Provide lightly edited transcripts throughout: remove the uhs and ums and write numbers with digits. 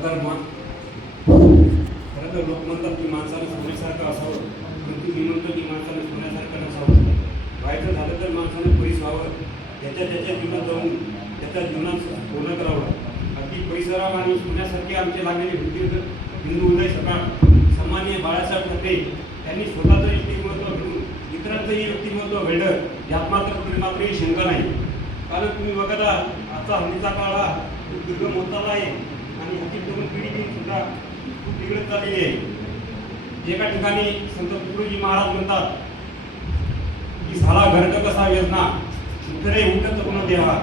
खरं तर लोक म्हणतात की माणसाने सोन्यासारखं असावं, परंतु मी म्हणतो की माणसाने सोन्यासारखं नसावं. व्हायचं झालं तर माणसाने परिस व्हावं, त्याच्या जीवनात जाऊन त्याच्या जीवनात पूर्ण करावं. अगदी परिसराव आणि सोन्यासारखे आमचे लागलेले हिंदू उदय सकाळ सन्माननीय बाळासाहेब ठाकरे यांनी स्वतःचं व्यक्तिमत्व घडून इतरांचंही व्यक्तिमत्व घडलं, यात मात्रही शंका नाही. कारण तुम्ही बघत आहात आजचा हल्लीचा काळ हा खूप दुर्गम होत चालला आहे आणि ह्याची तरुण पिढी सुद्धा खूप बिघडत चाललेली आहे. एका ठिकाणी संत तुकडोजी महाराज म्हणतात की झाला घरट कसा वेदना उठरे उठत गुण देहा.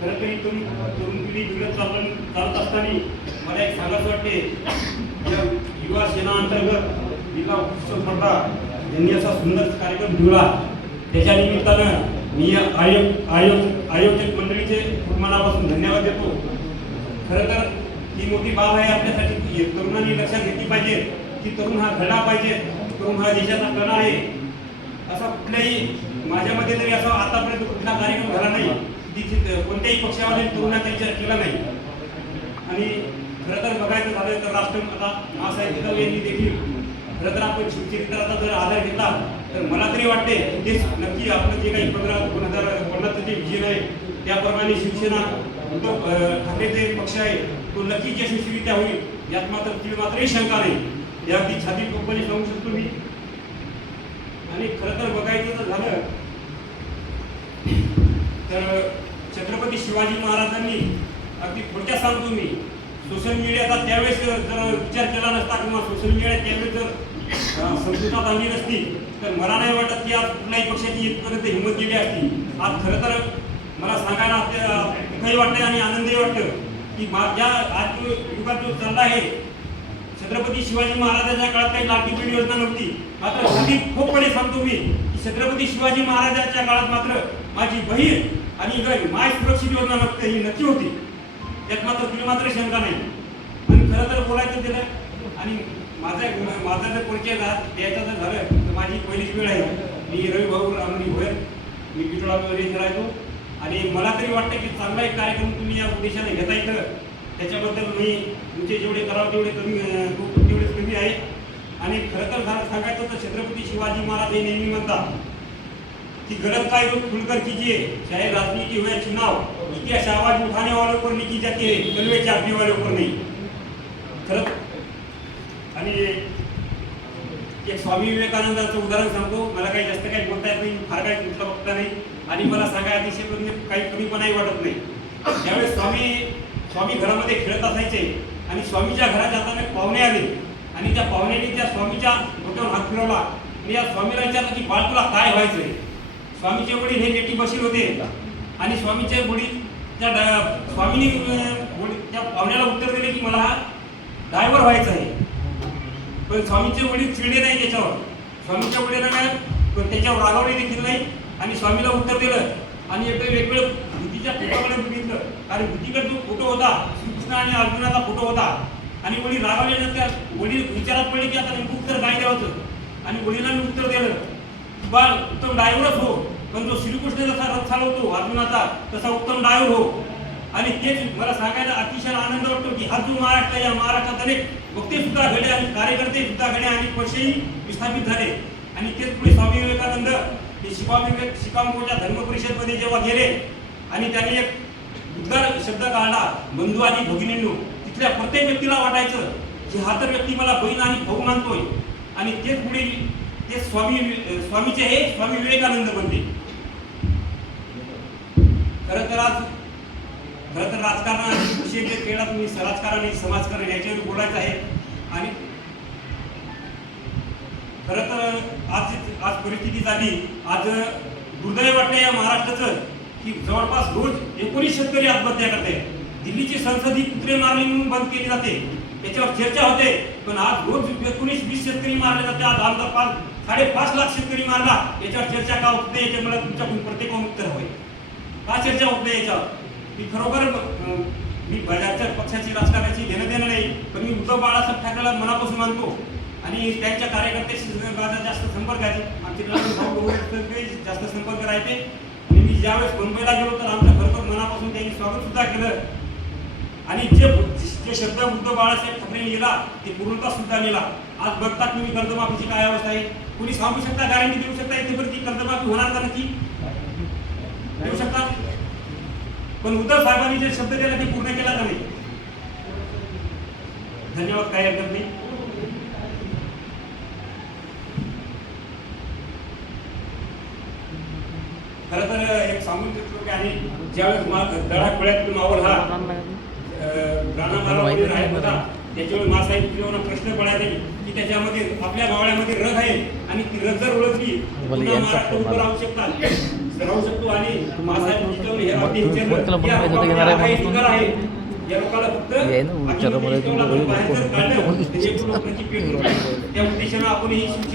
खरं तरी तरुण पिढी बिघडत चालत असताना मला एक सांगायचं वाटते, युवा सेना अंतर्गत जिल्हा उत्सव स्पर्धा यांनी असा सुंदर कार्यक्रम ठेवला. त्याच्या निमित्तानं मी आयोजक मंडळीचे खूप मनापासून धन्यवाद देतो. खरं तर ही मोठी बाब आहे आपल्यासाठी. तरुणांनी लक्षात घेतली पाहिजे की तरुण हा घडा पाहिजे, तरुण हा देशाचा कणा आहे. असा कुठल्याही माझ्यामध्ये तरी असा आतापर्यंत कुठला कार्यक्रम झाला नाही की कोणत्याही पक्षावाले तरुणाचा विचार केला नाही. आणि खरं तर बघायचं झालं तर राष्ट्रपिता बाळासाहेब यांनी देखील खरं तर आपण शिवचरित्राचा जर आधार घेतला तर मला तरी वाटते ते नक्की आपलं जे काही 2015 जे विजन आहे त्याप्रमाणे शिवसेना उद्धव ठाकरेचे पक्ष आहे तो नक्कीच यशस्वीरित्या होईल, यात मात्रही शंका नाही. हे अगदी छाती ठोकपणे सांगू शकतो मी. आणि खरं तर बघायचं जर झालं तर छत्रपती शिवाजी महाराजांनी अगदी थोडक्यात सांगतो मी, सोशल मीडियाचा त्यावेळेस जर विचार केला नसता किंवा सोशल मीडिया त्यावेळेस जर संपुष्टात आणली नसती तर मला नाही वाटत की आज कुठल्याही पक्षाची इथपर्यंत हिंमत गेली असती. आज खरं तर मला सांगायला दुःखही वाटतं आणि आनंदही वाटतं की माझ्या आज जो युगात जो चालला आहे, छत्रपती शिवाजी महाराजांच्या काळात काही लाडकी बहीण योजना नव्हती. मात्र अगदी खूपपणे सांगतो मी की छत्रपती शिवाजी महाराजांच्या काळात मात्र माझी बहीण आणि माय सुरक्षित योजना नव्हती, ही नक्की होती. त्यात तिला मात्र शंका नाही. आणि खरं तर बोलायचं दिलं आणि माझा जर परिचय द्यायचा जर झालं तर माझी पहिलीच वेळ आहे. मी रवी भाऊ रामणी भोयर, मी बिटोळा इथे राहतो आणि मला तरी वाटतं की चांगला एक कार्यक्रम तुम्ही या उद्देशाने घेता येतं. त्याच्याबद्दल मी तुमचे जेवढे करावं तेवढेच कमी आहे. आणि खरं तर सांगायचं तर छत्रपती शिवाजी महाराज हे नेहमी म्हणतात कि गलत काय रूप खुलकर कीजिए, चाहे राजनीति हो या चुनाव, इतिहास आवाज उठाने वालों पर लिखी जाती है, कलवे चाटने वालों पर नहीं. खरं आणि एक स्वामी विवेकानंदाचं उदाहरण सांगतो. मला काही जास्त काही बोलता येत नाही, फार काही कुठला बघता नाही आणि मला सांगाय अतिशय काही कमीपणाही वाटत नाही. त्यावेळेस स्वामी घरामध्ये खेळत असायचे आणि स्वामीच्या घरात जाताना पाहुणे आले आणि त्या पाहुण्याने त्या स्वामीच्या डोक्यावर हात फिरवला आणि या स्वामीला विचारलं की बाळ तुला काय व्हायचंय. स्वामीचे वडील हे नेटी बशीर होते आणि स्वामीचे वडील स्वामीने त्या पाहुण्याला उत्तर दिले की मला हा ड्रायव्हर व्हायचं आहे. पण स्वामीचे वडील चिडले नाही त्याच्यावर. स्वामीच्या वडिलांना त्याच्यावर रागावले देखील नाही आणि स्वामीला उत्तर दिलं आणि एकदम वेगवेगळं भीतीच्या फोटोकडे बघितलं. कारण भीतीकडे जो फोटो होता श्रीकृष्ण आणि अर्जुनाचा फोटो होता आणि वडील रागावल्यानंतर वडील विचारात पडले की आता नेमकं उत्तर काय द्यावं. आणि वडिलांनी उत्तर दिलं बा उत्तम ड्रायव्हरच हो, पण जो श्रीकृष्ण जसा रथ चालवतो अर्जुनाचा तसा उत्तम ड्रायव्हर हो. आणि तेच मला सांगायला अतिशय आनंद वाटतो की हा जो महाराष्ट्र, या महाराष्ट्रात अनेक वक्ते सुद्धा घडले आणि कार्यकर्ते सुद्धा घडले आणि पक्षही विस्थापित झाले. आणि तेच पुढे स्वामी विवेकानंद हे शिकागोच्या धर्म परिषदमध्ये जेव्हा गेले आणि त्यांनी एक उद्गार शब्द काढला, बंधू आणि भगिनींनो. तिथल्या प्रत्येक व्यक्तीला वाटायचं की हा तर व्यक्ती मला बहीण आणि भाऊ मानतोय. आणि तेच पुढे ते स्वामीचे हे स्वामी विवेकानंद बनले. खरं तर राजकारण विषय जे केला तुम्ही, राजकारण आणि समाजकारण याच्यावर बोलायचं आहे. आणि खरं तर आज परिस्थिती झाली, आज दुर्दैव वाटतं या महाराष्ट्राचं की जवळपास रोज 19 शेतकरी आत्महत्या करते. दिल्लीची संसद ही कुत्रे मारली म्हणून बंद केली जाते, त्याच्यावर चर्चा होते. पण आज रोज 19-20 शेतकरी मारले जाते. आज आमचा 5.5 लाख शेतकरी मारला, याच्यावर चर्चा का होत नाही? याच्यामुळे तुमच्याकडून प्रत्येकाला उत्तर हवंय. का चर्चा होत नाही याच्यावर? मी खरोखर मी बजाजच्या पक्षाची राजकारणाची घेणं देणं नाही, पण मी उद्धव बाळासाहेब ठाकरेला मनापासून मानतो आणि त्यांच्या कार्यकर्त्याशी माझा जास्त संपर्क आहे. आमचे जास्त संपर्क राहते. आणि मी ज्यावेळेस मुंबईला गेलो तर आमच्या खरोखर मनापासून त्यांनी स्वागत सुद्धा केलं. आणि जे जो शब्द उद्धव बाळासाहेब ठाकरेंनी लिहिला ते पूर्णतः सुद्धा लिहिला. आज बघता तुम्ही कर्जमाफीची काय अवस्था आहे. कुणी सांगू शकता, गॅरंटी देऊ शकता इथेपर्यंत ती कर्जमाफी होणार का नक्की देऊ शकता. पण उद्धव साहेबांनी जे शब्द दिला ते पूर्ण केला का नाही. धन्यवाद, काय हरकत नाही. खरं तर एक सांगून देतो की आणि ज्यावेळेस दळा खोळ्यात मावळ हा राणा मालावरील राहत होता त्याच्यावेळी मासाहेब जीवांना प्रश्न पडायला की त्याच्यामध्ये आपल्या मावळ्यामध्ये रग आहे आणि ती रग जर ओळखली पुन्हा महाराष्ट्र उभं राहू शकतात राहू शकतो. आणि मासाहेब जिजाऊन हे अगदी आहे या लोकांना फक्त त्या उद्देशानं आपण ही शिक्षण